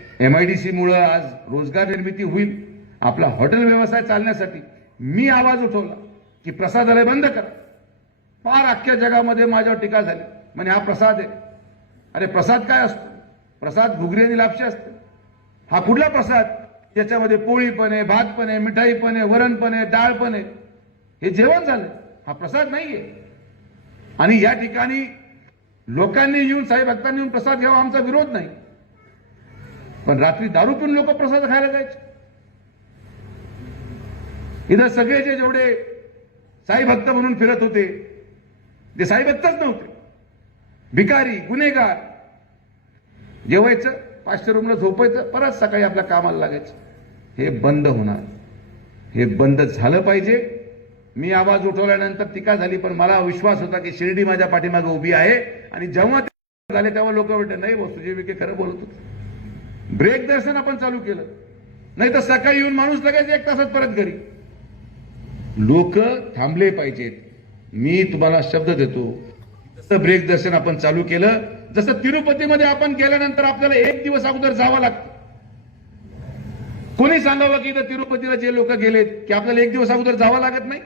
MIDC मुळे आज रोजगार निर्मिती होईल. आपला हॉटेल व्यवसाय चालण्यासाठी मी आवाज उठवला की प्रसादालय बंद करा. फार अख्ख्या जगामध्ये माझ्यावर टीका झाली, म्हणजे हा प्रसाद आहे. अरे प्रसाद काय असतो? प्रसाद घुगरी आणि लापशी असते. हा कुठला प्रसाद? याच्यामध्ये पोळी पण आहे, भात पण आहे, मिठाई पण आहे, वरण पण आहे, डाळ पण आहे. हे जेवण झालं, हा प्रसाद नाहीये. आणि या ठिकाणी लोकांनी येऊन, साई भक्तांनी येऊन प्रसाद घ्यावा, आमचा विरोध नाही. पण रात्री दारू पिऊन लोक प्रसाद खायला जायचे. इथं सगळे जेवढे साई भक्त म्हणून फिरत होते ते साई भक्तच नव्हते, भिकारी, गुन्हेगार. जेवायचं, 500 रूमला झोपायचं, परत सकाळी आपल्या कामाला लागायचं. हे बंद होणार, हे बंद झालं पाहिजे. मी आवाज उठवल्यानंतर टीका झाली, पण मला विश्वास होता की शिर्डी माझ्या पाठीमागे उभी आहे. आणि जेव्हा ते झाले तेव्हा लोक म्हणते नाही भाऊ सुजय विखे खरं बोलत होते. ब्रेक दर्शन आपण चालू केलं, नाही तर सकाळी येऊन माणूस लगेच 1 तासात परत घरी. लोक थांबले पाहिजेत. मी तुम्हाला शब्द देतो, जसं ब्रेक दर्शन आपण चालू केलं, जसं तिरुपतीमध्ये आपण गेल्यानंतर आपल्याला 1 दिवस अगोदर जावं लागतं. कोणी सांगावं की इथं तिरुपतीला जे लोक गेलेत की आपल्याला 1 दिवस अगोदर जावं लागत नाही?